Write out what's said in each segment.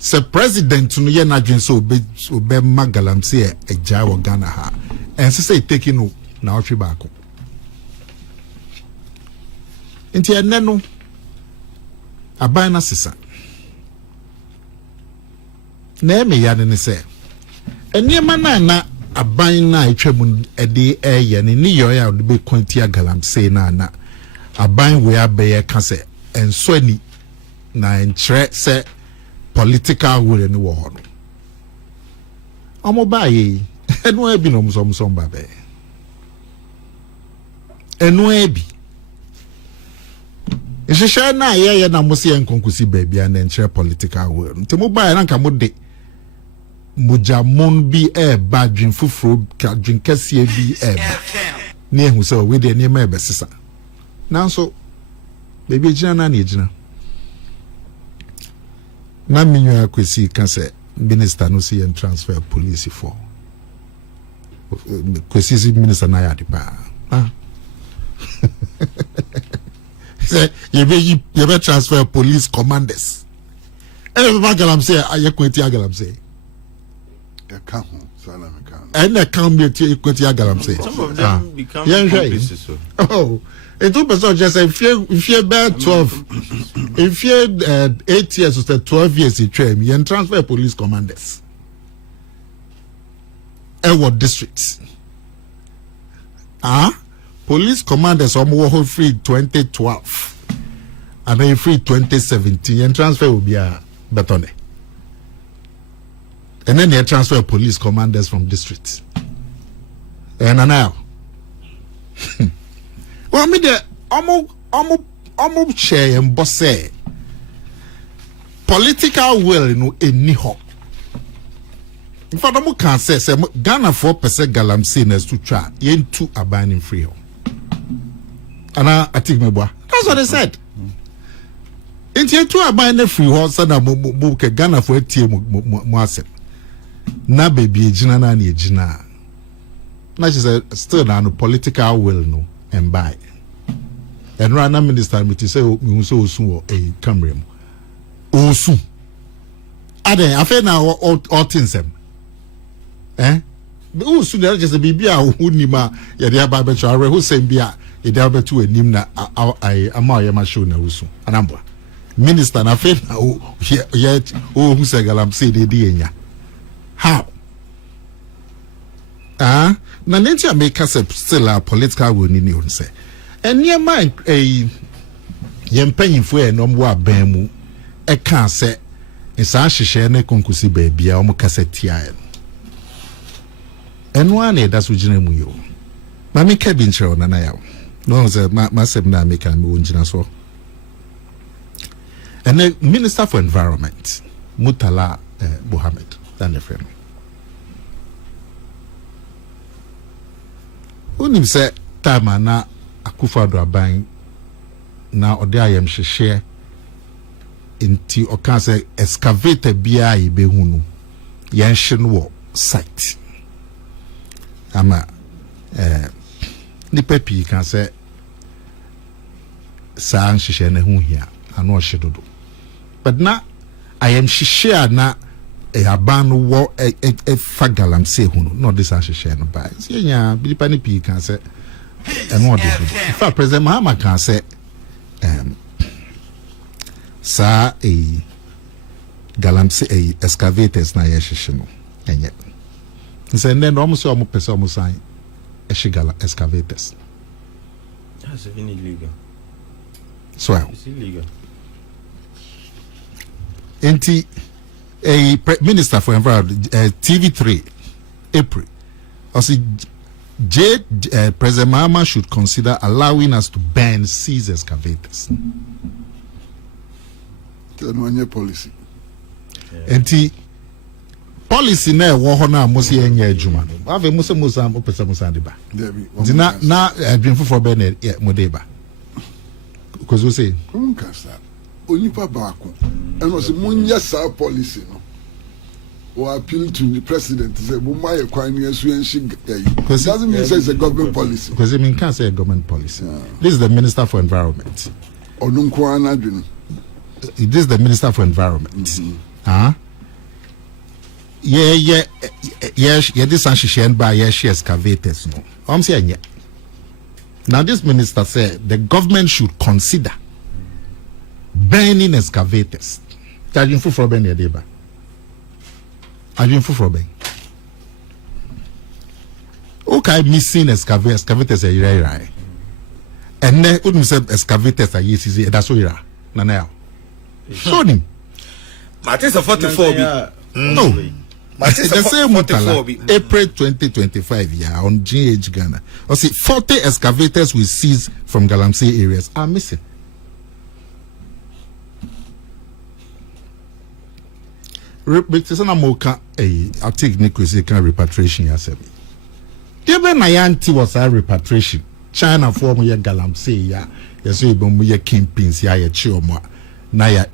se president no ye na dwen so obe Galamsey e ja wo Ghana ha ense say taking no na otwe baako enti enne no aban na sesa na me ya ne se eniema na aban na etwam ede eye ne ni yo ya de be kwantia Galamsey na aban we abeye ka se enso ani na enkyre se political will ni wo ho no omo baye enu abi no msom ba be enu abi ehihye na ye na mo se enkonkusi ba bia na enkyre political will ntemo baye na nka mo de mujamon bi ba dwen fufuro ka dwen kase bi ne ehu se we de ne ma be sesa nanso baby ejina na ejina na minyo Kwasi kan say minister no see and transfer police for Kwasi minister na ya depa say you be transfer police commanders ba Galamsey ayekwenti Galamsey account sana me kan and account me ekwenti Galamsey some of them become complices so oh it was just if you about 12 if you 8 years or 12 years in term you transfer police commanders what districts police commanders were free 2012 and then free 2017 and transfer will be a better and then they transfer police commanders from districts and now well, me the almost share and boss say political will no any ho. In fact, I can say Ghana 4% Galamsey next to try yen 2 abaning free ho. And I think me boy. That's what they said. Inti yen 2 abaning free ho sana mo Ghana 4 tie mo Asem. Na baby ejina na ni ejina. Na she said still na no political will no. And buy and run a minister me say me so soon a camera o soon ade afa na all things them o soon there just be bia who nima ye dey aba be twa who say bia e dey aba to anim na I ama ye ma show na usu anamba minister na afa na o ye o who say Galamsey dey enya how na nenti make us still a political will ni on say enia man yempanyimfo e no mo aban mu e kan say nsa hyehyɛ na konkusi ba bia o mo kasa tia eno ana da so gina mu yo ma me ka bi nkyerɛ na ya no say ma sɛm na make am wo ngina so and the Minister for Environment Mutala Mohammed dan the friend unim say time na Akufo-Addo aban na ode ayem hyehyɛ inti oka say excavator bia yi behunu yen hye no wo site ama ni papi kan say sa hyehyɛ na hu hia ano hye dodo but na ayem hyehyɛ na aban no wo fa Galamsey hunu no this hyehyɛ no ba say nya bilipa ni pi kan say eno de in fact President Mahama can say sa Galamsey excavators na yehye no enye say then almost so pese almost sign gala excavators that's even illegal so it's illegal enti a Minister for Environment TV3 April also President Mahama should consider allowing us to ban seize excavators. Policy. Enti policy na wo ho na mo se enya adwuma no. Ave mo se mo pese mo san de ba. Na adwin fofo be na mo de ba. Because we say kasa onipa baako and was munya sa policy no. Or appeal to the president to say, "Bumaya kwani esu enshi." Because doesn't mean say it's a government policy. Because it mean can't say a government policy. Yeah. This is the Minister for Environment. Onunkwana. This is the Minister for Environment. this and by excavators no. I'm saying yeah. Now this minister said the government should consider banning excavators. Charging for Ben Yadeba. Charging for Ben. Okay, missing excavators are right. And then wouldn't say excavators are easy. That's what you're now. Show him. Martin's a 44 No. The same April 2025 on GH Ghana. I see 40 excavators we seize from Galamsey areas are missing. I take Nicosia repatriation Asem. Given Ashanti was a repatriation. China for me Galamsey ya so be kingpins ya chioma na ya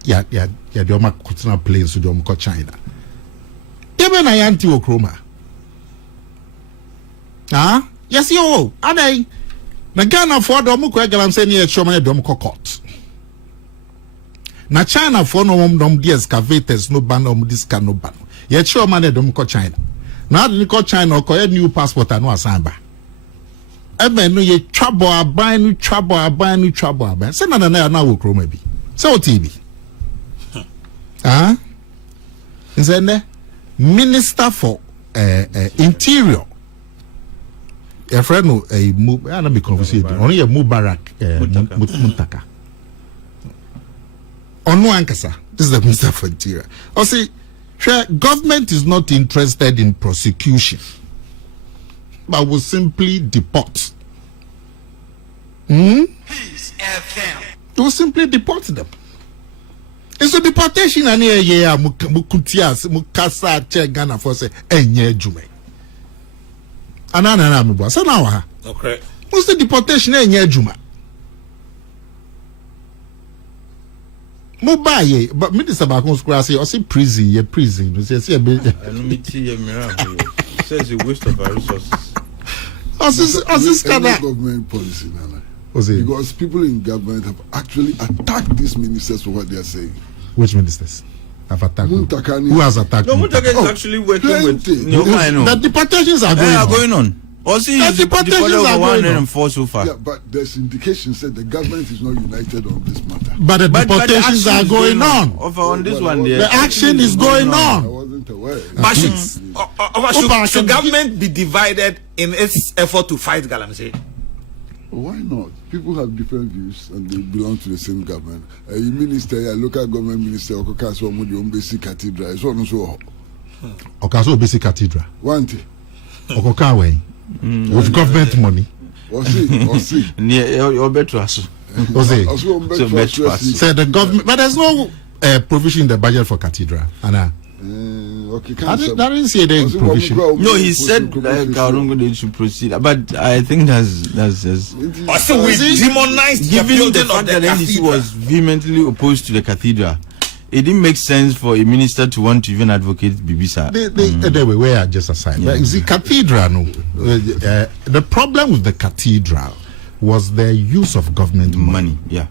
de oma kutuna planes so dem ko China. Given Ashanti okroma. Ah, yes yo, adai. Na Ghana for dem ko Galamsey ni chioma dem ko court. Na China for no dom di excavators no ban no this can no ban. Ye chioma na dem ko China. Na de ko China ko new passport anu asan ba. Ebe no ye trouble aban no trouble aban. Say na wo kroma bi. Say o TV. Ah? Nzene Minister for Interior. A friend no I na be confused. Only a Mubarak Muntaka. Onu ankasa. This is the Minister for Interior. I say government is not interested in prosecution, but will simply deport. They will simply deport them. It's a deportation and yeah, mukutias, mukasa, che Ghana for say, enye jume. Anana mubwa. So now, okay. What's the deportation enye juma? Mubaye, but Minister Bakon Kwasi, or say prison, ye prison. You say a bit. Says a waste of our resources. This government policy, Nana. Because people in government have actually attacked these ministers for what they are saying. Which ministers have attacked? Muntakani. Who has attacked? No, Muntakani is actually working with. The deportations are going on. Also, the deportations are going on. So far. Yeah, but there's indications that the government is not united on this matter. But the deportations are going on. On this one, the action is going on. I wasn't aware. But should government be divided in its effort to fight Galamsey? Why not? People have different views and they belong to the same government. A minister, a local government minister, Okaso Basic Cathedral, is one so. Okaso Basic Cathedral. One. Okawe. With government money. Osi. Your better. Say the government, but there's no provision in the budget for cathedral. Anna. Okay, I didn't see the provision. No, he said they should proceed, but I think that's also we demonized given the fact that NDC was vehemently opposed to the cathedral. It didn't make sense for a minister to want to even advocate Bibisa. They were just aside. Yeah. The cathedral, the problem with the cathedral was the use of government money. Yeah.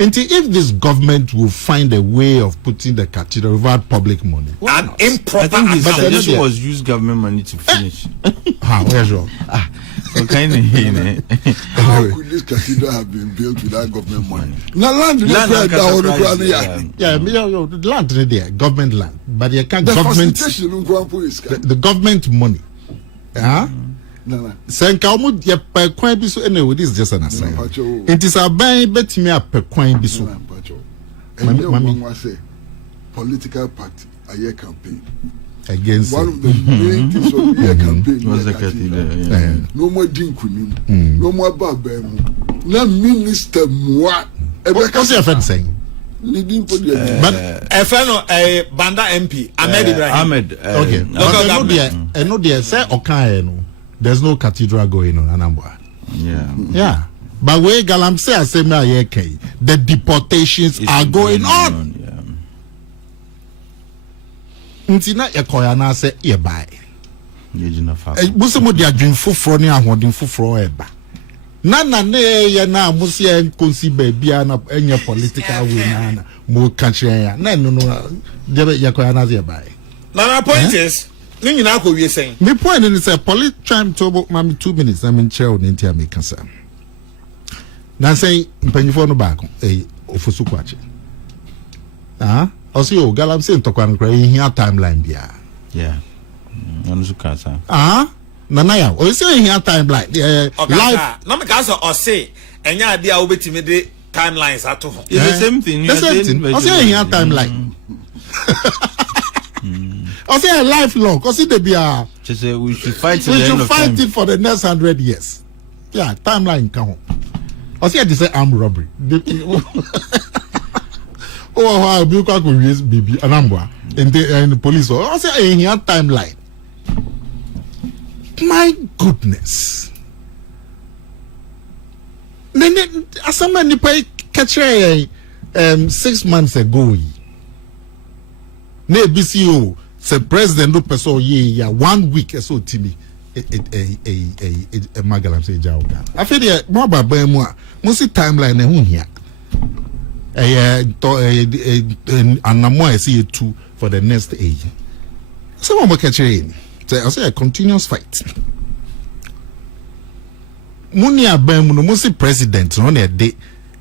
Until if this government will find a way of putting the cathedral without public money. And improper. I think his suggestion was use government money to finish. Where's your? So kind of how could this cathedral have been built without government money? Now land the land there, government land, but you can't the government the government money. Senka omu ye pe kwan bi so anyway, this is just an aside. It is a ban betimi a pe kwan bi so. Mami say political party a year campaign against one of the main things of the campaign was the cathedral. No more dinkunim, no more babemu. Na minister moi. What's your friend saying? But a friend of a Banda MP, Ahmed Ibrahim. Okay. I know they say okay no. There's no cathedral going on Anambra. Yeah. But where Galamsey Asem the deportations are going on. Ntina ekoya na say e bai. Busemo dia dwen foforo ne ahoden foforo eba. Na ye na musi en konsi bia na enye political way na mo ka ya. Na no de ekoya na say bai. Now my point is, you know what we are saying. My point is a police time to about 2 minutes. I'm in chair on India make answer. Now say mpanyifo no back ofosu kwache. Also Galamsey to kwan kra here timeline bia. Yeah. Onusu kasa. Nana ya o say here timeline. Live. No me kasa o say enya ade a obetimi de timelines ato ho. It's the same thing. The same thing. O say here timeline. I say a lifelong. Cause it be a. Just say we should fight. We should fight it for the next 100 years. Yeah, timeline come. I say this is armed robbery. Oh, how you can go raise baby anambwa and the police. I say in here timeline. My goodness. Then Asem ni pay catch 6 months ago. Ne BCO say president do person ye 1 week so timi Galamsey jaoga. I feel the more ba mu a mo si timeline e hu hia. Anamo I see 2 for the next age. Some more catch in. I say a continuous fight. Muni abem no mo si president no na de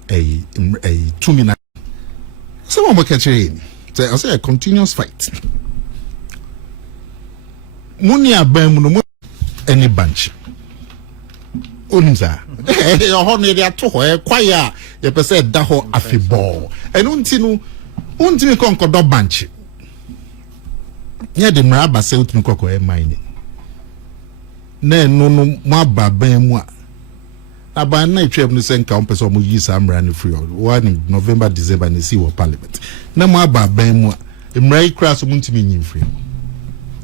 2 minutes. Some more catch in. I say a continuous fight. Muni abem no any bunch. Unza. Your honey, they are too quiet. You say that whole afiball. And untinu concord bunch. Yeah, the maraba say utinu mine. Ne no maba bemwa. Aba na itwe no sen ka ompeso mo yi samra no free one in November December ni see what parliament. Na maba bemwa. Imrai crass muntimi nyin free.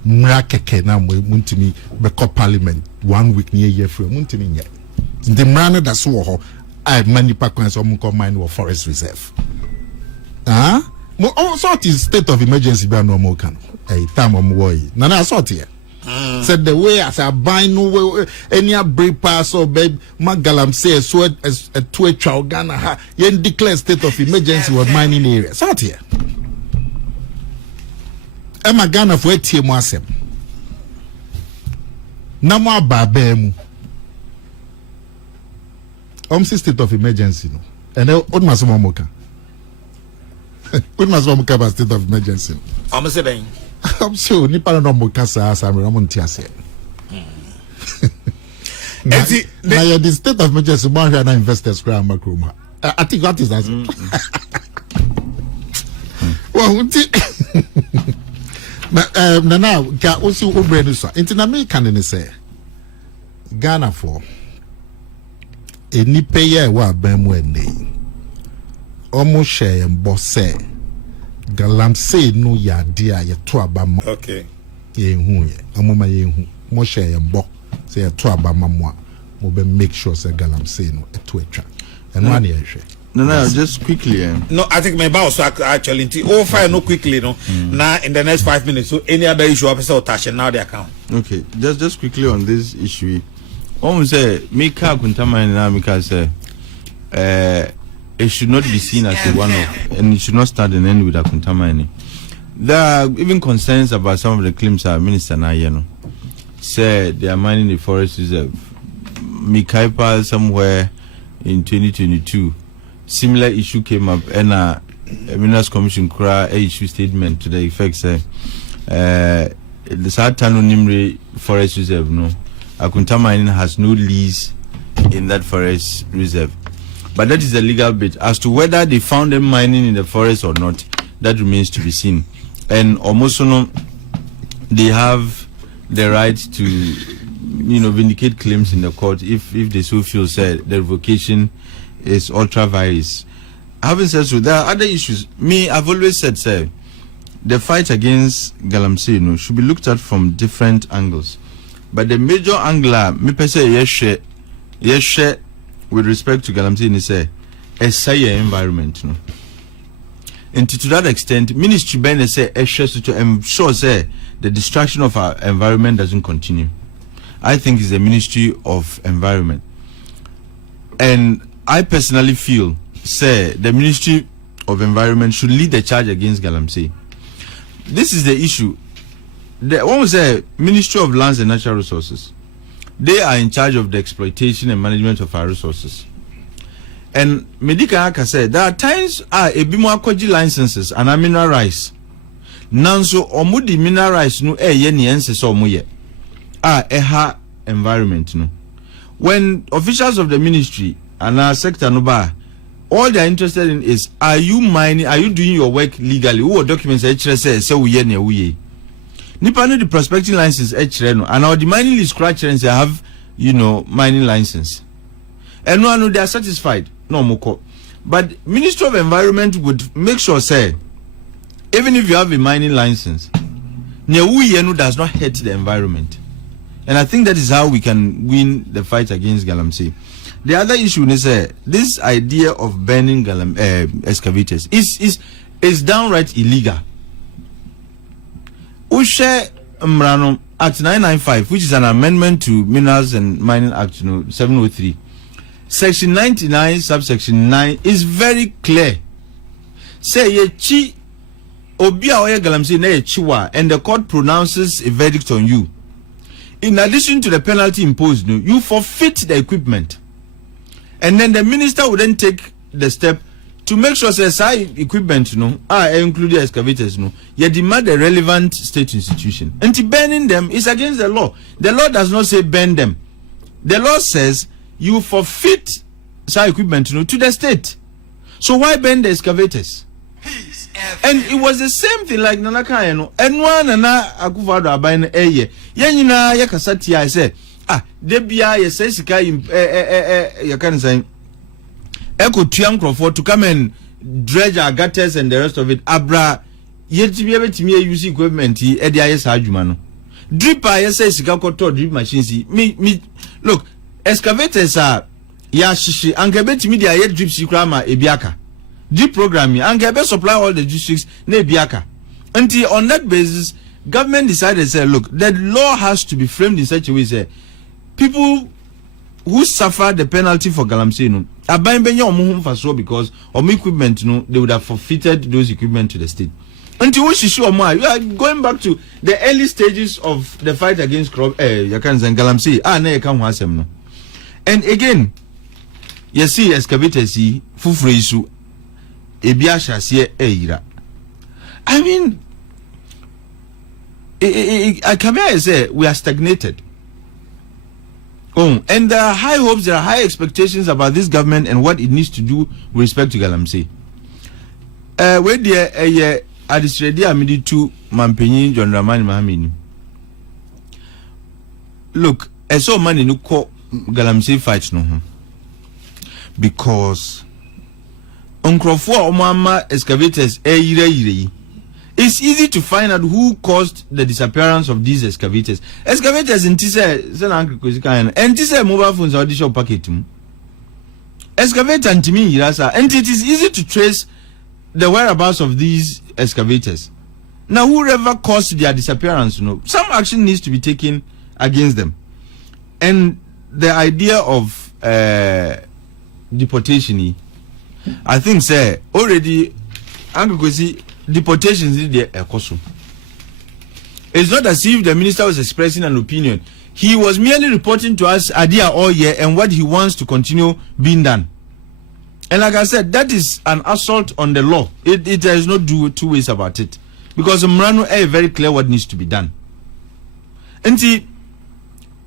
Mra keke na muntimi be parliament 1 week near year free muntimi nya. The man that's so I many parklands or munko mine or forest reserve. Mo sort is state of emergency be no more can. Time of war. Nana sort here. Said the way as I buy no way any break pass or babe Galamsey so a 2 child Ghana ha yen declare state of emergency was mining area. Sort here. Emma Ghana for tie mo Asem. Na mo ababemu. State of emergency no. And what must one moka? What must one moka state of emergency? I'm saying. I'm sure nipa no moka sa Asam no montiase. Now the state of emergency man na investors cry macro. I think that is that. Well, now ga osi obrenu so. Inti na me kan ne say Ghana for eni peye wa bemu ene omo share mbo se Galamsey no ya dia ye to abama okay ye hu ye omo ma ye hu mo share mbo se ye to abama mo mo be make sure se Galamsey no eto etwa eno ane ye hwe. No, just quickly. No, I think my boss actually fire no quickly no. Now in the next 5 minutes, so any other issue officer touch now the account. Okay, just quickly on this issue. Almost say Mika Kuntamani na Mika say it should not be seen as a one-off and it should not start and end with a Kuntamani. There are even concerns about some of the claims our minister Nayeno said they are mining the forest reserve. Mikaipa somewhere in 2022. Similar issue came up and a Minerals Commission cry issue statement to the effect the Satano Nimri Forest Reserve no Akunta mining has no lease in that forest reserve. But that is the legal bit. As to whether they found them mining in the forest or not, that remains to be seen. And almost they have the right to vindicate claims in the court if they so feel said the revocation is ultra virus. Having said so, there are other issues. I've always said, sir, the fight against Galamsey should be looked at from different angles. But the major angle, me per se, yes, with respect to Galamsey, is a say environment. And to that extent, Ministry Ben say, I'm sure, say, the destruction of our environment doesn't continue. I think it's the Ministry of Environment. And I personally feel, say, the Ministry of Environment should lead the charge against Galamsey. This is the issue. the one was a Ministry of Lands and Natural Resources. They are in charge of the exploitation and management of our resources. And Medika Aka said there are times a bimo akwaji licenses and a mineral rights. Nanso omudi mineral rights no ye ni ense so omoye. Eha environment no. When officials of the ministry and our sector no ba, all they are interested in is, are you mining, are you doing your work legally? Who documents say we ne we. Nipa no the prospecting license no, and our the mining list scratch and say have, mining license. And no, they are satisfied. No moko. But Ministry of Environment would make sure say, even if you have a mining license, ne we no does not hurt the environment. And I think that is how we can win the fight against Galamsey. The other issue is this idea of burning excavators is downright illegal. Ushe Mrano Act 995, which is an amendment to Minerals and Mining Act 703, Section 99, subsection 9 is very clear. Say ye chi obia oye Galamsey na ye chiwa, and the court pronounces a verdict on you. In addition to the penalty imposed, you forfeit the equipment. And then the minister would then take the step to make sure that equipment, including excavators, you demand a relevant state institution. And burning them is against the law. The law does not say burn them. The law says you forfeit equipment to the state. So why burn the excavators? And it was the same thing like Nanaka, and one and Akufado Abain Eye. Yanina Yakasati, I say, Debia, Yesesika, you can say, Echo Triumph to come and dredge our gutters and the rest of it. Abra, yet to be able to use equipment, Edias Argumano. Dripper, Yesesika, drip machines. Me, look, excavators are Yashishi, and Gabet media, yet drip Sikrama, Ebiaka. Drip programming, and Gabe supply all the districts, Nebiaka. Until on that basis, government decided, say, look, the law has to be framed in such a way, say, people who suffer the penalty for Galamsey, because of equipment, they would have forfeited those equipment to the state. Until we show more, you are going back to the early stages of the fight against Galamsey. Asem. And again, you see, excavators, Fufreisu, Ebiasha, Eira. I mean, Akomea say we are stagnated. And there are high hopes, there are high expectations about this government and what it needs to do with respect to Galamsey. Where the Adistredi Amidi to Mampenyi John Ramani Mahama. Look, I saw money no call Galamsey fights no because Unkrofo Omama excavators it's easy to find out who caused the disappearance of these excavators. Excavators in Tisa and Tisa mobile phones audition packet. Excavator and Timi Irasa, and it is easy to trace the whereabouts of these excavators. Now, whoever caused their disappearance, some action needs to be taken against them. And the idea of deportation, I think, say already, deportations is the cost. It's not as if the minister was expressing an opinion. He was merely reporting to us idea all year and what he wants to continue being done. And like I said, that is an assault on the law. It has no two ways about it. Because Mrano is very clear what needs to be done. And see,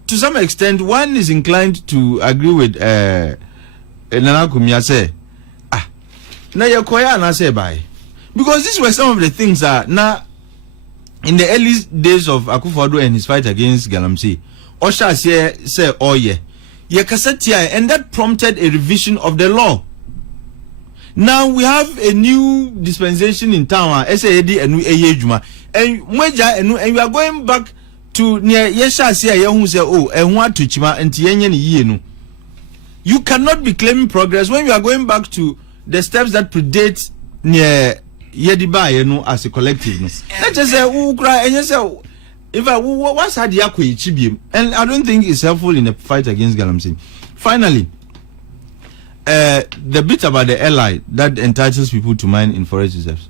to some extent, one is inclined to agree with Akomea say, na yakoya na say bye. Because these were some of the things that now in the early days of Akufo-Addo and his fight against Galamsey, Osha say oh yeah. And that prompted a revision of the law. Now we have a new dispensation in town, SAD and Ejuma. And we are going back to near Yesha say who say oh and what to chima and Tienyen. You cannot be claiming progress when you are going back to the steps that predate near Yediba, as a collective. Let's just say, who cry and you say, if I what's had Yakwe Chibium, and I don't think it's helpful in the fight against Galamsey. Finally, the bit about the ally that entitles people to mine in forest reserves.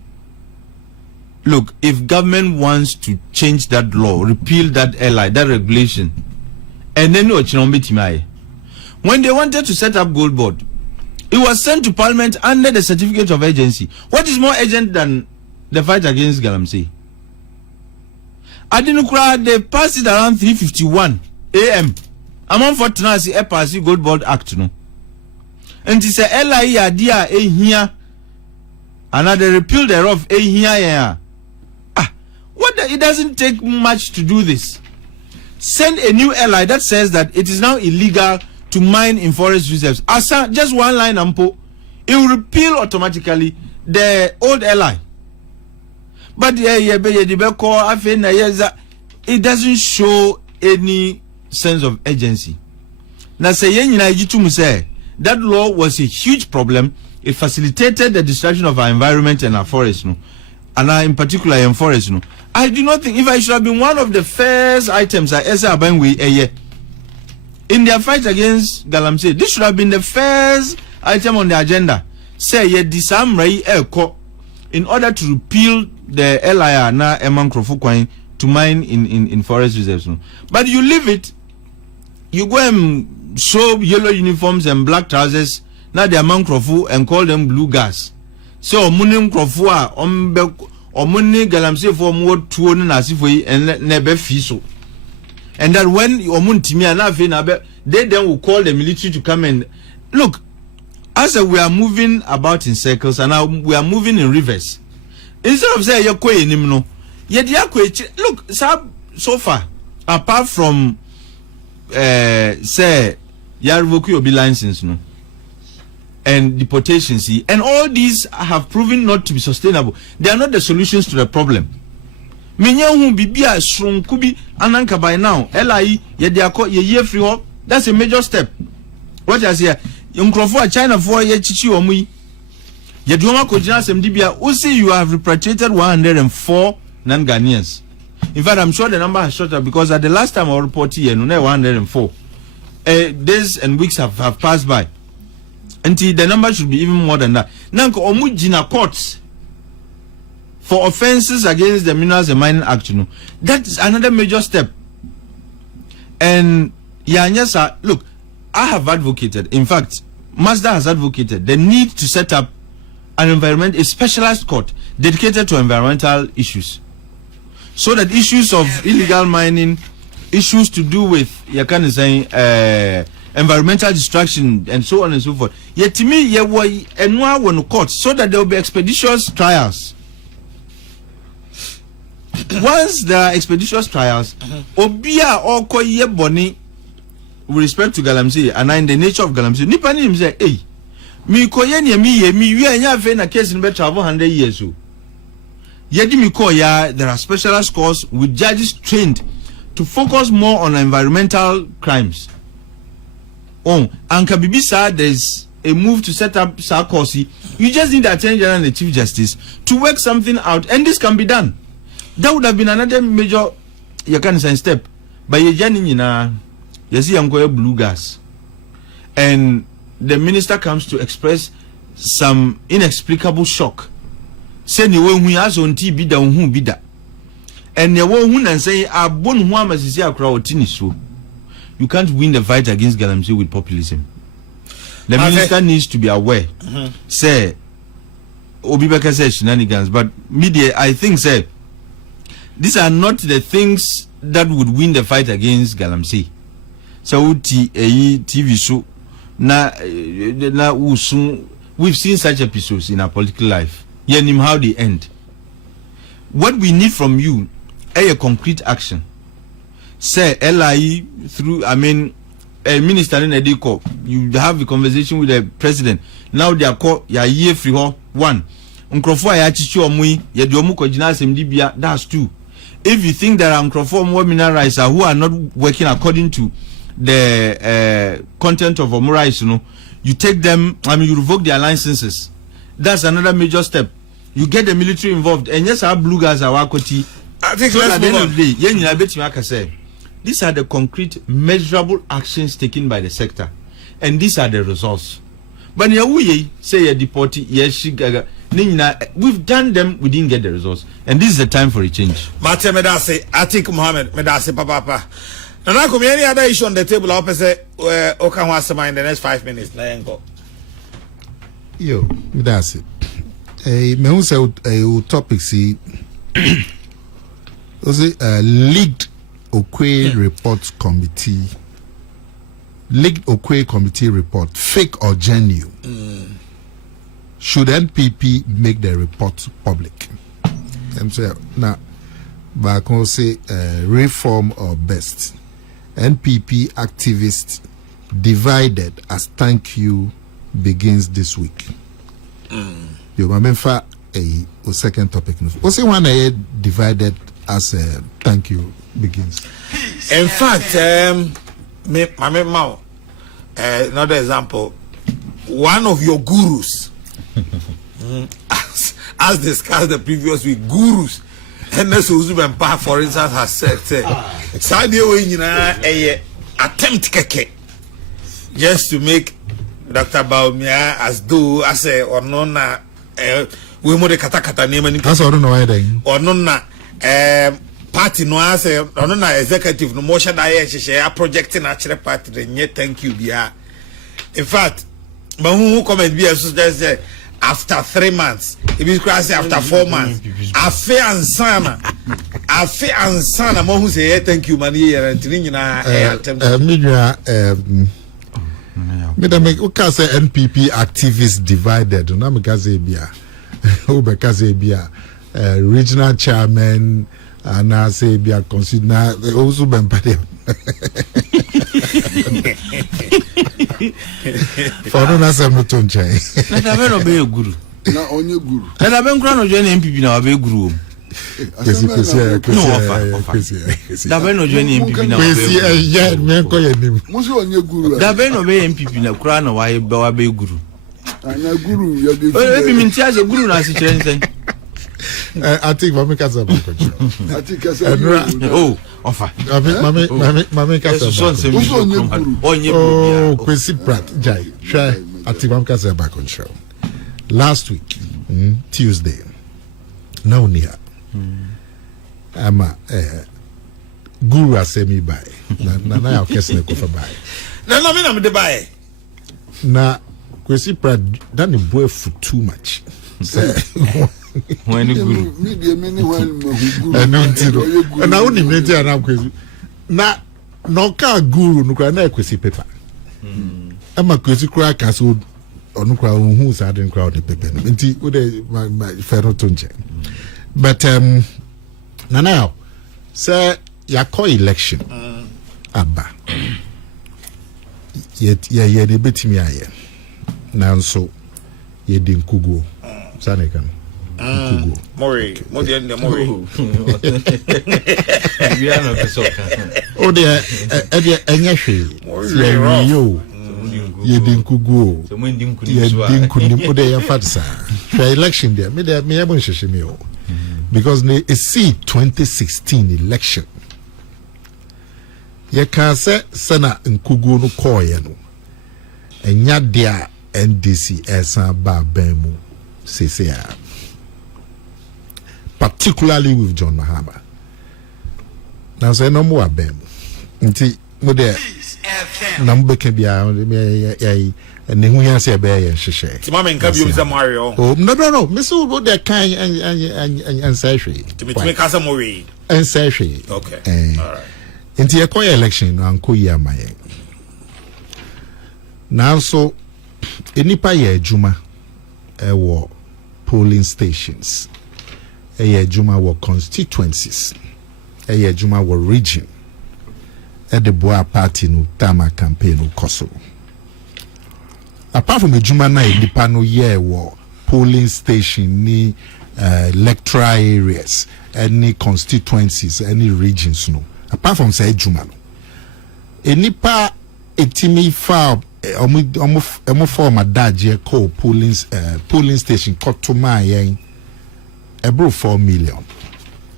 look, if government wants to change that law, repeal that LI, that regulation, and then when they wanted to set up Gold Board, it was sent to Parliament under the certificate of urgency. What is more urgent than the fight against Galamsey? Adinukra, they passed it around 3:51 a.m. Among for Tanasi, a pass Gold Board Act, no. And it's a LI idea, here, another repeal thereof, here. It doesn't take much to do this. Send a new LI that says that it is now illegal to mine in forest reserves. Just one line, Ampo, it will repeal automatically the old LI. But it doesn't show any sense of urgency. Now say that law was a huge problem. It facilitated the destruction of our environment and our forests, no, and in particular in forests, no. I do not think if I should have been one of the first items I ever in their fight against Galamsey, this should have been the first item on the agenda. Say ye disamray in order to repeal the LIR na Emankrofukwain to mine in forest reserves. But you leave it, you go and show yellow uniforms and black trousers, now they are Mankrofu and call them blue gas. So Munim Krofua Omuni Galamsey for more tuon nasifwe and nebe fiso. And that when they then will call the military to come and look. As we are moving about in circles and now we are moving in rivers. Instead of saying look, so far, apart from say Yarvoku Obi license, no, and deportations, and all these have proven not to be sustainable. They are not the solutions to the problem. Bibia strong kubi ananka by now. LI ye free hop. That's a major step. What I say, China for ye chichi omui. Ye duoma kojina sem dibia. Usi you have repatriated 104 non-Ghanaians. In fact, I'm sure the number has shot up because at the last time I reported here, no 104. Days and weeks have passed by. Until the number should be even more than that. Nanko omu jina courts for offenses against the Minerals and Mining Act, you know. That is another major step. And Yanyasa, look, I have advocated, in fact, Mazda has advocated the need to set up a specialized court dedicated to environmental issues. So that issues of illegal mining, issues to do with, you can say, environmental destruction and so on and so forth. Yet to me, court so that there will be expeditious trials. Once there are expeditious trials, Obia or Koye Boni with respect to Galamsey and in the nature of Galamsey, Nipani him say, hey, me koye me we are in a case in better 100 years. Yedi mi koya, there are specialized courts with judges trained to focus more on environmental crimes. And Kabibisa, there's a move to set up Sarkozy. You just need the Attorney General and the Chief Justice to work something out, and this can be done. That would have been another major step. But you see blue gas, and the minister comes to express some inexplicable shock. Say ni we hu azonti bida hu bida. And the one who and say abon hu amasisi akra otini so. You can't win the fight against Galamsey with populism. The minister needs to be aware. Say Obibeka says shenanigans, but media, I think, say these are not the things that would win the fight against Galamsey. So TV show na we've seen such episodes in our political life. Yenim how they end. What we need from you a concrete action. Say LI through a minister in a deco. You have a conversation with the president. Now they are called ya year free one. Unkrofo ya chichu omui ya diomu kojina semdibia. That's two. If you think there are Unkrofo more minerals who are not working according to the content of Omurais, you know, you take them, you revoke their licenses. That's another major step. You get the military involved, and yes, our blue guys are wakoti. I think let's move on. These are the concrete, measurable actions taken by the sector, and these are the results. But Yawuye say a deportee, yes, We've done them, we didn't get the results. And this is the time for a change. Mate Medase, Atik Mohammed, Medase Papa. And I come any other issue on the table, I'll say, Okan Wasama in the next 5 minutes. Yo, Medase. Me who say topic see was it leaked Okwe report committee report fake or genuine? Should NPP make the report public? I'm saying now back on say reform or best. NPP activists divided as thank you begins this week. You remember a second topic. What's the one divided as thank you begins? In fact, another example, one of your gurus, as discussed the previous week, gurus, and that's Uzumempa, for instance, has said, attempt just to make Dr. Baumia as though as a or nona we more katakata name and that's all no then or nona party no as a or nona executive no motion I share projecting actually party then thank you dear. In fact, but who comment be as just after 3 months, if it's crazy after 4 months, I fair and sana, who say thank you, money and me make say NPP activists divided. No me kazebia, ube kazebia, regional chairman, and I say bia consider also bempade. For no Asem no tonchai. Na be no be guru. Na onye guru. Na be nkura no join NPP na be guru. Kwasi. Da be no join NPP na Kwasi ya me ko ye nim. Musu onye guru. Da be no be NPP na kura na wa be guru. Anya guru ya be. O be minti as guru na si kire nsen. I think mama kasa ba ko. I think kasa. Oh, ofa. Mama kasa ba. Musu onye guru. Onye Oh, guru. Kwasi Pratt jai. Try. I think mama kasa ba ko show. Last week, Tuesday. Now near. Ama guru asemi by. Na ya okese ko fa by. Na me de buy. Na Kwasi Pratt that the boy for too much. When guru. Media many one guru. Na oni media na Kwasi. Na no ka guru no kwa na Kwasi paper. Ama Kwasi kura ka so onu kwa hu sa den crowd the paper. Nti wo de my ferro tonche. But now say ya call election aba ye de betimi aye nanso ye de nkugo sane kan nkugo Mori Mori We are not so. o de enye hwe yo ye de nkugo So when dim ye de nkunim o de ya fatsa election there me ya bon hwehwe me o because the see 2016 election ye can say sana nkugu no koye no enya dia NDC esa ba bemu CCR particularly with John Mahama now say no more bemu nti mo de na mbeke bia ne hu ya se be ye hwehwe ti mama nka bi o Mario oh no me so wo de kan and say hwe to me kasa Mori and say hwe okay all right nti ye call election no anko yi amaye now so enipa ye adwuma wo polling stations ye adwuma wo constituencies ye adwuma wo region the boa party no tama campaign no koso apart from adwuma na enipa no ye wo polling station ni electoral areas any constituencies any regions no apart from say adwuma no enipa etimi fa omo form adaje call polling station kotoma yen ebro 4 million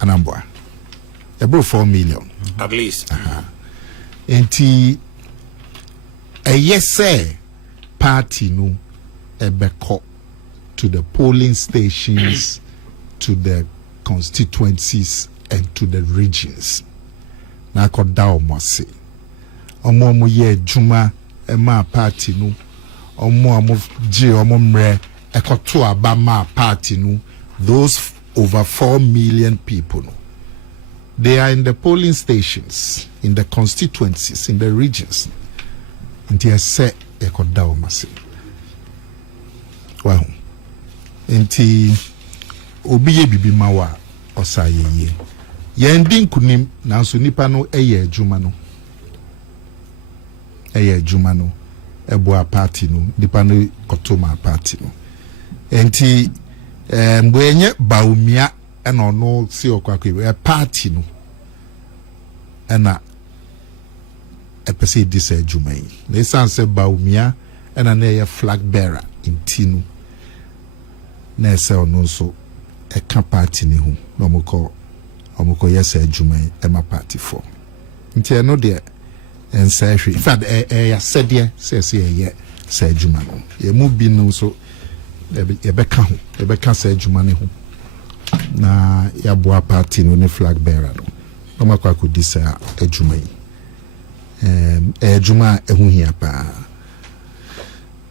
anambwa ebro 4 million at least enti yes party no ebeko to the polling stations, to the constituencies, and to the regions. Na koda omose. Omo ye juma ema party no. Omo je omo mre ekoto abama party no. Those over 4 million people no. They are in the polling stations, in the constituencies, in the regions. Nti ese ekoda omase. Wow. Nti obi ye bibi mawa osaye. Yendin kunim nanso nipa no eye adwuma no. Eye adwuma no. Ebo party no. Nipa no kotoma party no. Enti mwenye baumia eno no si okwakwe party no. Ena epese disa adwuma yi. Na sanse baumia ena na ye flag bearer intinu. Na ese ono so eka party ni hu. No omoko yes adwuma ema party for nti eno de ensa hwe in fact ya said say ye say adwuma no ye mu bi no so ye beka say adwuma ne ho na ya boa party no ne flag bearer no omako akodisa adwuma yi adwuma ehu hia pa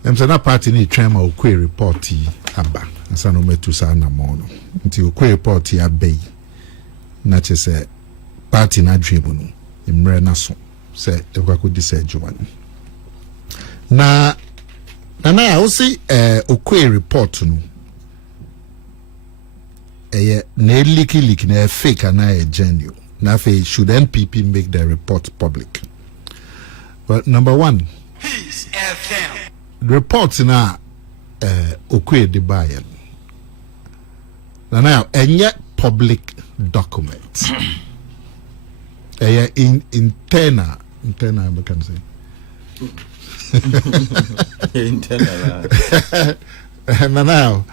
emsa na party ni twema okwe report aba nsa no metu sa na mo no nti okwe report abai na chese party na dream no imre na so se ekwa disa adwuma no na ya o si okwe report no na leak na fake na genuine na fe should NPP make the report public. But number one, Peace FM reports na okwe de bayan na enye public document. Internal I can say. Internal. Now.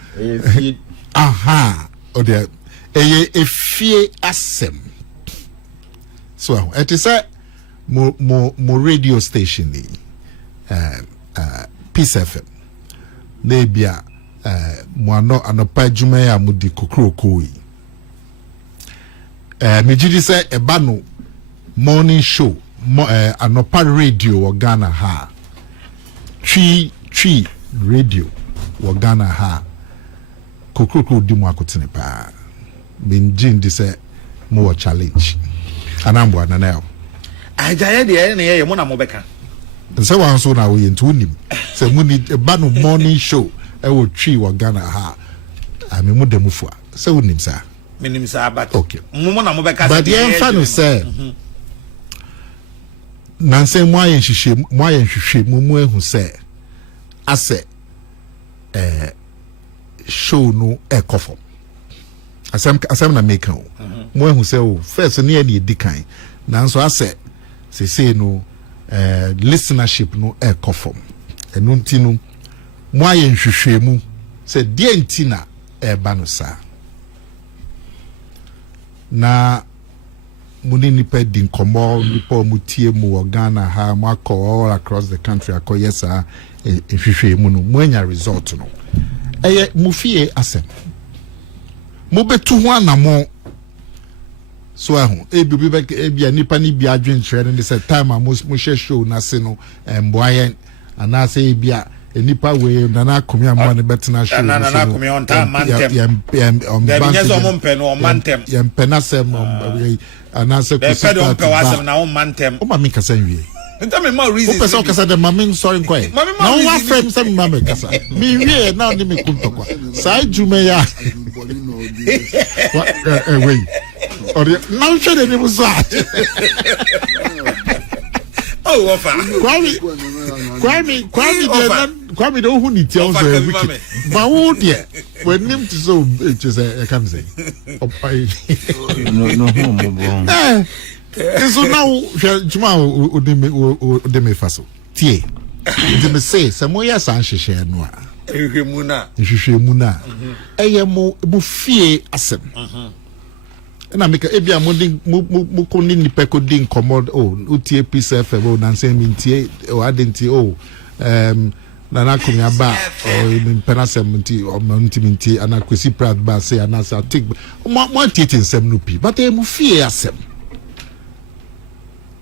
Aha. O de efie Asem. So it is a mo radio station ni Peace FM. Nebia mo anopa dwuma ya mo di kokroko yi. Mejidi say ebano morning show anopa radio wa Ghana ha. Tree radio wa Ghana ha. Kokroko di mo akotene pa. Benjin di say mo challenge. Anambo ananel. Ajaye de na ye mo na mo beka. Nse wan so na we ntu nim. Say mo need ebano morning show e wo tree wa Ghana ha. Ami mo demufua. Say wo nim sa. Minim sa but okay. Mo na mo beka. But the enfano say nanse mo ayen hwehwe mo ehu say ase show no ekofo asem na make o mo ehu say o first na ye edikan nanso ase say no listenership no ekofo enu ntinu mo ayen hwehwe mu say die ntina eba no sa na muni nipa din komo nipa mutie mu Ghana ha mako all across the country akoyesa hwehwe mu no mo anya result no eye mufie Asem mo betu ho anamo so ahu ebi nipa ni bi adwen kyerɛ no say time mo show na se no mboayen ana say bia nipa we na Akomea mo ne betena show na Akomea on time mantem nyezo mo mpe no mantem yempena sem ana se ko se on pe wasem na on mantem o ma mi kasa nwie nta me ma reason o person kasa de ma mi sorry kwai na o wa frame sem ma me kasa mi wie na ni me kuntokwa sai jume ya wait ori na shede ni muso oh wafa Kwame do hu ni tie on so wicked ba wo de when him to so just I can say no mo bon so now juma o me faso tie de me say samo ya san hwehwe no a hwehwe na eye mo fie Asem na make ebia mo ko ni peko din commode o utie Peace FM o nanse mintie o adenti o Nana Akomea ba or in Penasem or Mountimenti and Kwasi Pratt ba say and as I take one teaching sem no pi but I mu fear Asem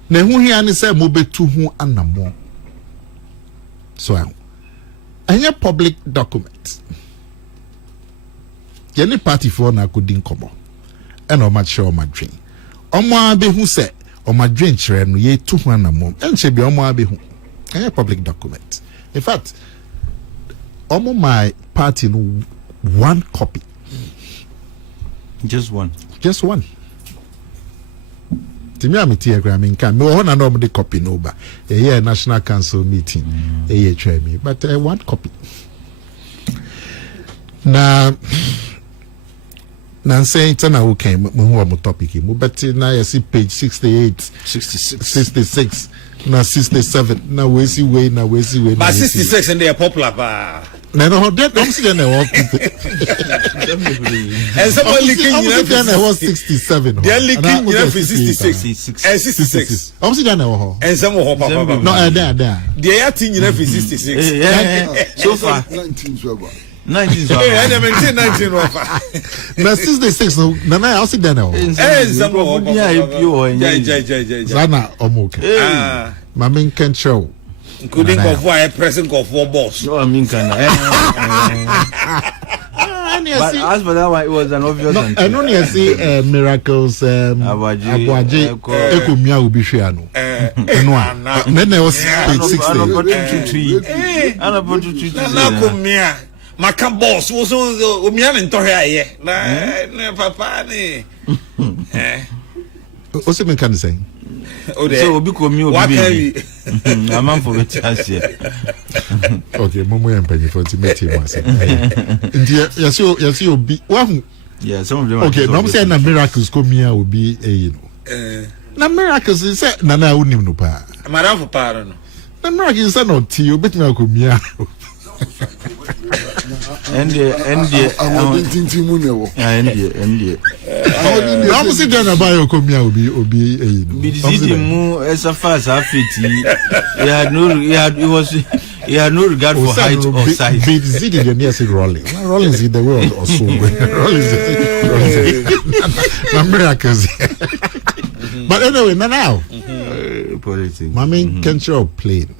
na hu hia ne say mo betu hu anamo so any public document any party for na could incomo and o match o madwen omo be hu say o madwen kire no ye tu hu anamo enche bi omo be hu any public document. In fact, almost my party no one copy. Just one. Just one. To me, I'm a diagram can no one and the copy no ba. A year national council meeting. A year try me, but one copy. Now saying it's na okay mo topic but now you see page 68 66 na 67 na we see way but 66 and they are popular ba no that don't see them work and someone leaking you know was 67 they are leaking you know 66 and 66 I'm see them and some papa no there they are thing you know 66 so far 19 so I maintain 19 na 66 no na I see them now some Zana omoke my main can show including of why present of four boss no I mean can but as for that one it was an obvious one and only I see miracles Abuaje Ekomia obi hwe ano then I was page 60 Akomea maka boss wo so omia ne ntohwe aye na papa ni o se men kan say so obi komi obi amam for chance here okay momo yan pay for timeti mo say ndi yasi obi wa hu yeah some of them okay no say na miracles komia obi you know na miracles say na na unim no pa madam for pa no na miracles say no ti obetimi akomia and I didn't think you know. I'm sitting down about your comia obi mu as far as he had no regard for height or size. But Zidi the near said rolling is in the world also rolling miracles. But anyway now politics my main control plane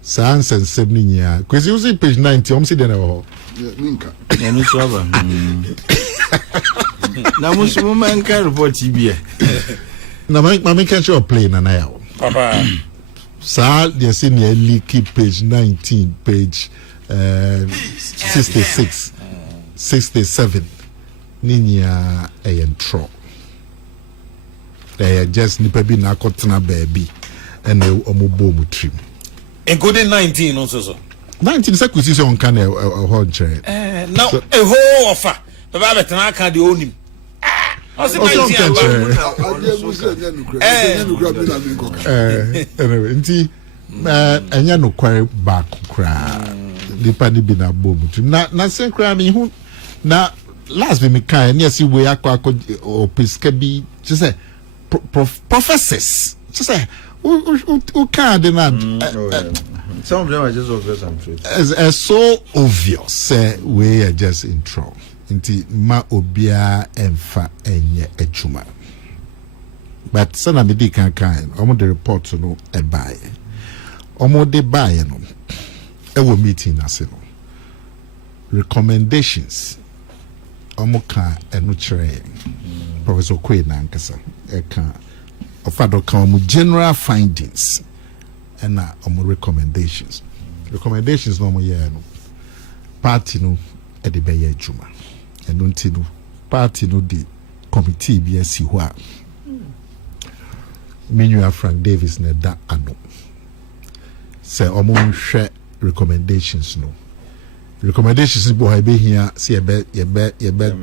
Sans and 7 years. Because you see page 90, I'm sitting there. Minka. No trouble. Now, most women can report TB. Now, my control plane and I. Papa. Sir, they're saying you're leaky page 19, page 66, 67. Ninya a intro. They are just nipping a cotton baby and a mobile trim. Including 19 also so. 19 is acquisition can a whole chair. Now a whole offer. The Babette and I can't do him. Anyway, and you know, quite back cry. The panny been a boom to not saying crying who now last be me kind. Yes, you were or Piscabi, just say professors, just say. Who can't deny? Some of them are just obvious and true. As so obvious, we are just in trouble. Inti ma obia emfa enye echuma. But sana medi kan omo the report no e buy. Omo de buy no. E wo meeting ase no. Recommendations. Omo ka eno chere. Professor Kwe na nkasa. E ka ofado kan general findings and recommendations. Recommendations no mo ye no. Party no e de be ye adwuma. And until party no the committee be asi ho a. Menu Frank Davis na da ano. Say omo hwe recommendations no. Recommendations bo ha be here say ye be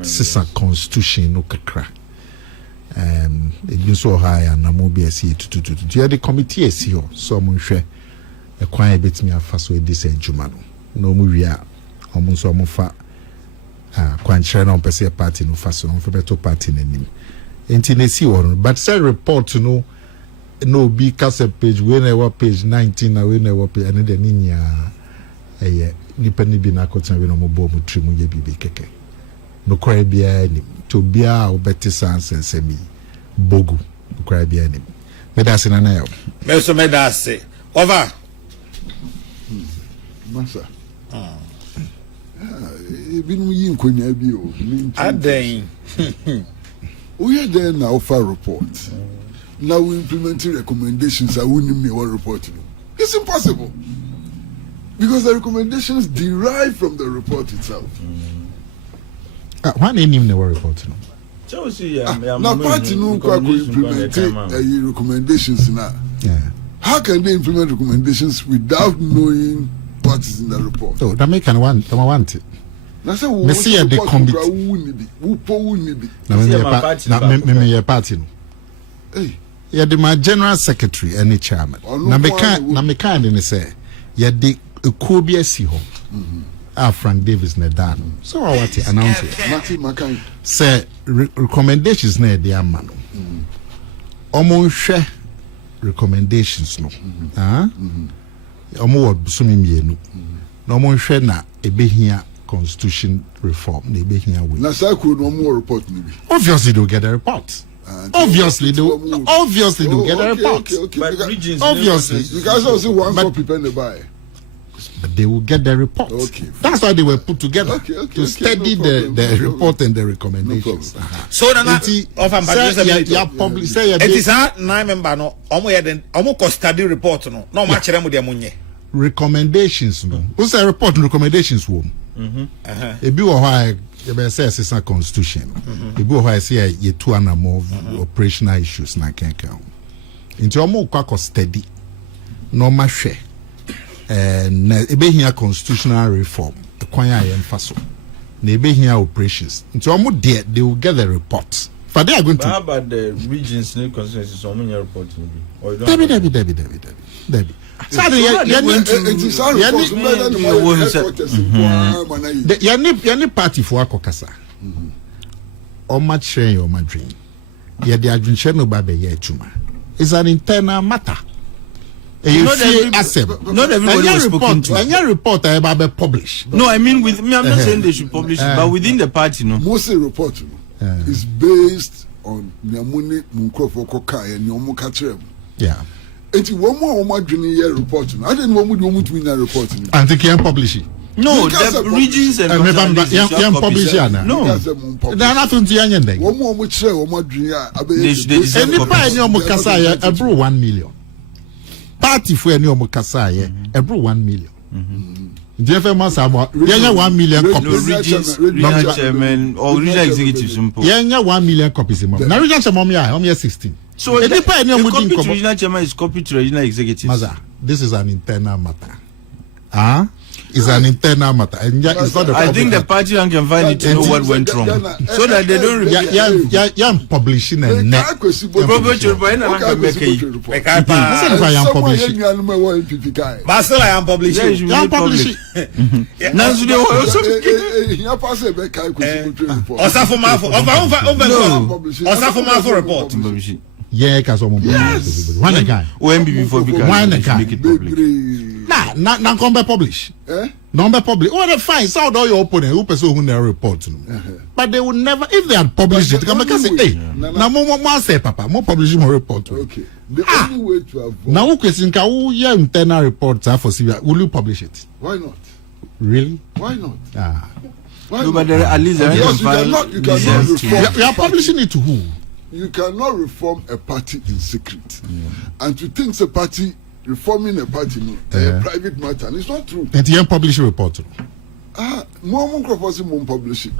sisa constitution no kakra. It so high and no be asi to the committee asi ho so omo hwe e kwan e betimi afa so e dis adwuma no. No mu wi a omo so omo fa kwanchira na mpese party no fa so on beto party nanim enti na si won but say report no no be cassette page whenever page 19 na whenever page and then ninya nipa ni bi na akotan we no mo bo mo trimu ye bibi keke no kwai bia ni to bia obeti sanse mi bogu no kwai bia ni medase na yo meso medase over masa binu yin konya bi o aden we are there now for report now we implementing recommendations. I wouldn't me what report. It's impossible because the recommendations derive from the report itself. Why name the report? Now, party no implement recommendations now. Yeah. How can they implement recommendations without knowing what is in the report? Oh, that make want it. Now say we see the committee. Now, party. Hey. Yeah, my general secretary any chairman. Na me kan ni say yeah the Akomea si ho. Frank Davis na dan. So what he announce it. Say recommendations na dey am no. Omo hwe recommendations no. Omo wo sumi mienu. Na omo hwe na ebehia constitution reform na ebehia we. Na say ko no more report ni bi. Obviously they'll get a report. Obviously they'll get a report. Okay. But regions obviously because also one copy pen they buy. But they will get the report. Okay. That's why they were put together to study the report and the recommendations. So Nana publish say it is a 9 member no omo study report no ma kire mu de munye recommendations no. What's the report recommendations wo? Ebi wo ho you better say assistant constitution. Ebi wo ho say ye two and more operational issues na kenkan. Into omo kwa study no ma hwe ebehia constitutional reform kwan ya yemfa so na ebehia operations nti omo there they will get the report for they are going to. How about the regions new constituencies so many report or you don't Debbie yani party for akokasa o ma train o ma dream ye de adwunche no ba be ye atuma. It's an internal matter. Not everybody was spoken to. And your report I about publish. No, I mean with me. I'm not saying they should publish it, but within the party, no. Most report is based on Nyamuni Munkrofo Kokai and Nyomu Katrem. Yeah. It's one more year report. I didn't want to win a report. And they can publish it. No, the regions and publish it. No, they're not on the onion day. One more which one more dream. Any pioneer Mukasa, I brew 1 million. Party for any Mukasa, I brew 1 million. Jeff Massa, 1 million copies. Regional chairman or regional executives. Yeah, 1 million copies. Now, regional chairman, I'm here 16. So the copy to regional chairman is copy to regional executives. Maza, this is an internal matter. It's an internal matter. And it's not I think the party can find it to know what went wrong, so that they don't. Yeah, publishing a net. I am publishing. I'm publishing. Report. Yeah, because one guy. One guy. Make it public. Nah, come back publish. Number public. Oh, they fine. So all your opponent who person who never report. But they would never, if they had published it, come back and say, hey, now more say, Papa, more publishing more report. Okay. The only way to avoid. Now, who question can who your internal reports are for Syria? Will you publish it? Why not? Really? Why not? No, but at least you are publishing it to who? You cannot reform a party in secret. And to think the party reforming a party a private matter, and it's not true. And you publish a report. More publish it.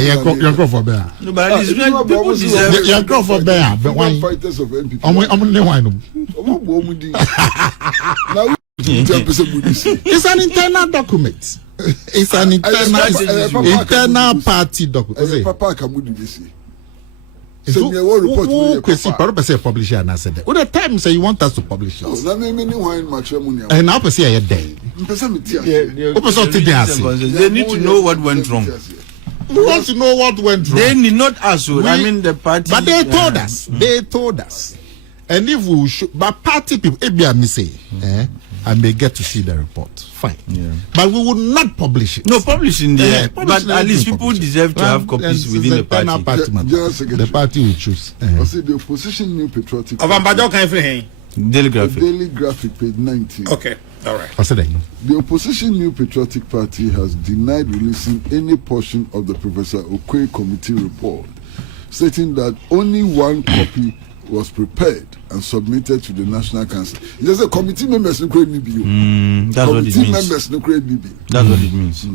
You're for bear. No, but at least people deserve. You're for bear, but why? Fighters of NPP. It's an internal document. It's an internal party document. Papa, can we do this? Who publish and I said that. What the time say you want us to publish it? And now say a day. They need to know what went wrong. We want to know what went wrong. They need not us. I mean the party. But they told us. They told us. And if we should, but party people, I may get to see the report. Fine. Yeah. But we will not publish it. No, publish in there. Publish But at least people publish it. deserve to have copies And within the it's a party. The party will choose. I say the opposition New Patriotic Of Ambajo can free. Daily graphic. Daily Graphic, page 19. Okay, all right. I said that. The opposition New Patriotic Party has denied releasing any portion of the Professor Okwe committee report, stating that only one copy was prepared and submitted to the National Council. It says a committee members no create NBO. That's what it Committee means. members no create NBO. That's what it means.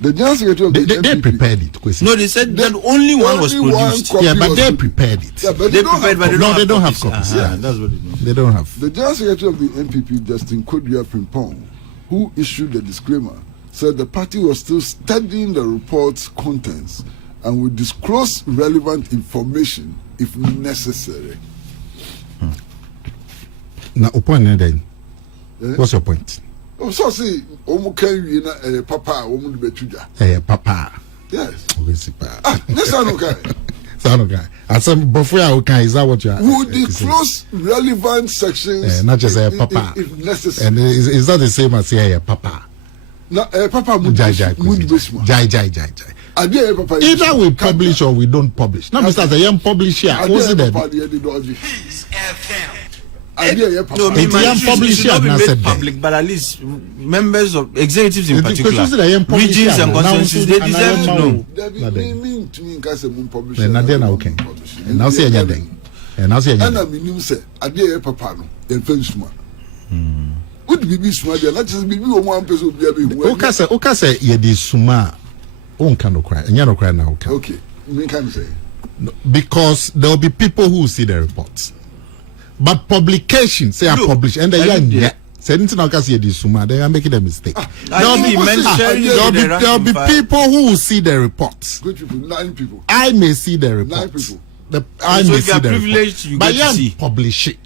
The General Secretary of the They NPP, prepared it. Kwesi. No, they said that only one was only one produced. copy Yeah, but was they pre- prepared it. Yeah, but They don't prepared, have but No, they don't have copies. copies. Uh-huh, Yeah. that's what it means. They don't have. The General Secretary of the NPP, Justin Kodria Pimpong, who issued the disclaimer, said the party was still studying the report's contents and would disclose relevant information if necessary. Now, point then. Eh? What's your point? Oh, so see, Omo Kenwi na Papa, Omo Betuja. Papa. Yes. Next time, okay. Sound okay. Asem before okay, is that what you are? Would disclose relevant sections, not just Papa. if necessary. And is that the same as here, Papa? No, Papa would Jai. Papa. Either we publish or we don't publish. Now, Mr. The young publisher, what's it then? No, It my young issue publisher should not be now made said public, but at least members of executives in It- particular, because the young publisher regions and now constituencies, they should deserve to another know. Then Nadia now okay. And now say anything. And now say And I anything. mean, say, I dear Papa, and Frenchman. Would be smart, not just be one person be Oka say ye di suma. On can cry. And you no cry now. Okay, me can say. Because there will be people who will see the reports. But publication, say I Look, publish, and they I did, yeah. Say anything I can see the suma, they are making a mistake. I think he meant sharing There'll be people who will see the reports. Good people, 9 people. I may see the reports. people. I So may if see you are the privileged, report. you But get to see. publish it.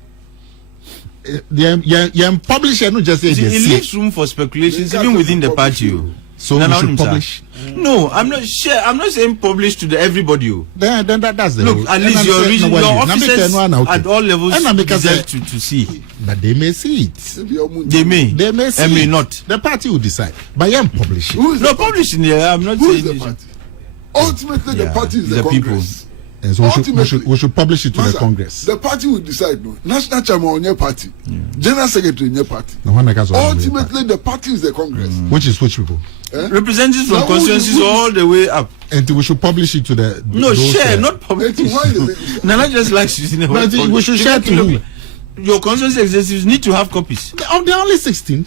The publisher no just say See, they it see. leaves room for speculations They even can't within the publish party. you. So Nana we should Onimsa. publish. No, I'm not sure. I'm not saying publish to everybody. Then that's the Look, at least your region, your officers at all levels deserve to see. But they may see it. They may. They may see and may it. not. The party will decide. But I am publishing. Who is No, the party? publish in there. I'm not Who is saying the party? Ultimately, the Yeah, party is the the people. Congress. Yes, we should publish it to the Master, Congress. The party will decide. No, national chairman on your party, general secretary in your party. The one that has all the way Ultimately, the party is the Congress. back. Which is which people? representatives from Now, constituencies who- all the way up. And we should publish it to the. No, those, share, not publish. Why the- Nana just likes using the But word we publish. should share to who? Your constituency executives need to have copies. There are only 16.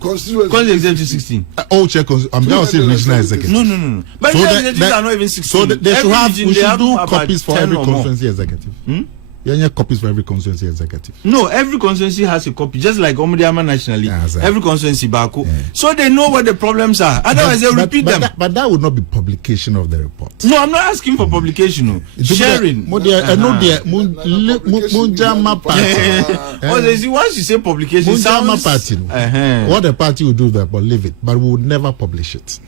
Constituency. Constituency executive 16. All check. I'm going to say regional executive. No. But So the that- executives that- are not even 16. So they should Every have. region, We they should have do about copies for 10 every or more. constituency executive. Yeah, copies for every constituency executive. No, every constituency has a copy, just like Omudiama nationally. Yeah, exactly. Every constituency Baku. Yeah. So they know what the problems are. Otherwise, they'll repeat them. But that would not be publication of the report. No, I'm not asking for publication. No. Sharing. Mo deɛ ɛno deɛ mo jama party. Oh, they see, once you say publication, Mo jama sounds. party. What the party will do that, but leave it. But we would never publish it.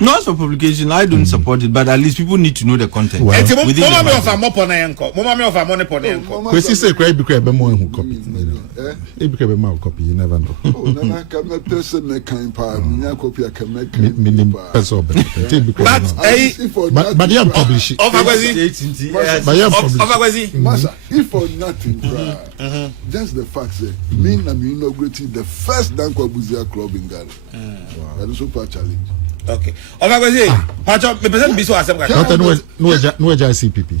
Not for publication, I don't support it, but at least people need to know the content. Well, Eti mo within the mama me Bible. ofa mo pon na enko. Mo mama me ofa mo ne pon na enko. Kwesi say cry be cry be more who copy. Be cry be more copy. You never know. Oh, Nana, come a person that can power. Me copy a camera. Minim person. But But they publish it. Ofa Kwasi. But you publish. Ofa Kwasi. Master, if for nothing, just the fact that me and me inaugurating the first Dankwa Buzia club in Ghana. That is super challenge. Okay. Ofa Kwasi. Pacho me person bi so asem ka. No CPP.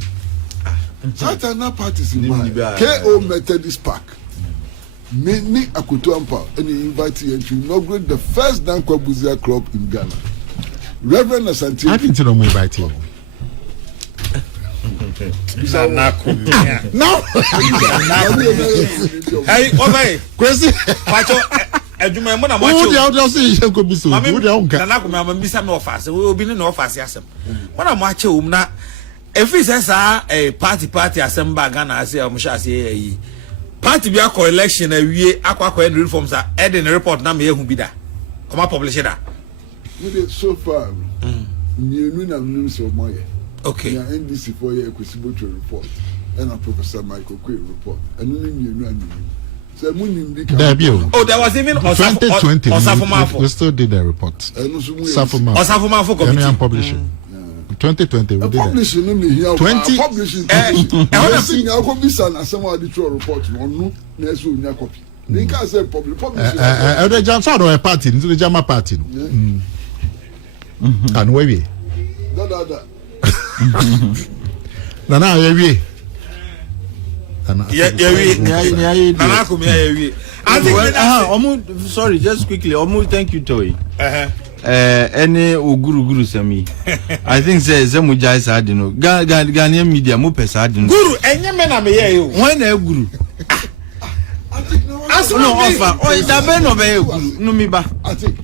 Satana parties in mind. KO Methodist Park. Many Akutuampa and he invited you to inaugurate the first Dankwa Buzia club in Ghana. Reverend Ashanti. I didn't know me invite you. Na Akomea. No. Hey, Ofa. Kwesi. Pacho adwuma mo na mo Who acho. the say you go be so? Who the unka? Na Akomea ma mbisa me ofa se. Obi ne na ofa se asem. Mo na mo acho na efi se sa party asem ba Ghana ase o mo sha ase yi. Party bi akọ election awie akwa end reforms a eden report na me ehu bi da. O ma publish da. So far, you know, I'm so moye. Okay. Yeah, NDC for your Equisiboto report. and a Professor Michael Quay report. And then you know, oh, there was even 2020. We still did the report. Osafomafo committee. And publish it. 2020 we did publishing it. 20 publishing I go be san asema the true report no na so nya copy. They can say publishing. The jam so do a party, the jama party. And we da. Na we. Nana Akomea we. I think sorry, just quickly. Thank you, Toy. Any guru semi. I think say Muja is hard, you know. Ghanaian media mo pesa hard, you know. Guru, enye me na me hear you. When a guru. No offer. Oh, it's a ben of a guru. No me ba. I think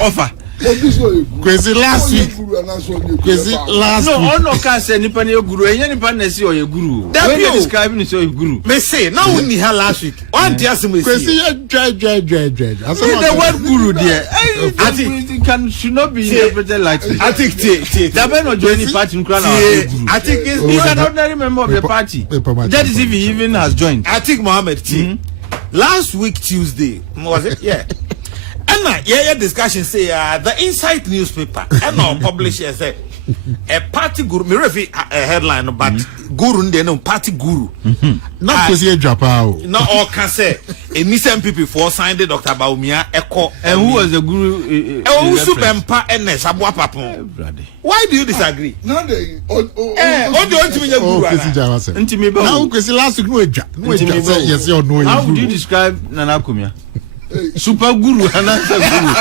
offer. Kwasi last week. Kwasi last week. No, no can say nipa na guru. Enye nipa na say o ye guru. When you describe me say guru. Me say now we need her last week. One day Asem we see. Kwasi dry. The word guru there. I think it should not be interpreted like this. I think that may not join the party. I think he's an ordinary member of the party. That is if he even has joined. I think Mohammed last week Tuesday was it? Yeah. And discussion say the Insight newspaper and on publisher say a party guru. Me refi a headline but guru ndi no party guru. Not Kwasi Ejapa. No all can say a Nissan people for signed Dr. Baumia Eko. And who was the guru? Who Subempa and Sabwa Papon. Why do you disagree? Now they what do you want to be a guru? Now Kwasi last week no yes or no. How would you describe Nana Akomea? Super guru and answer guru.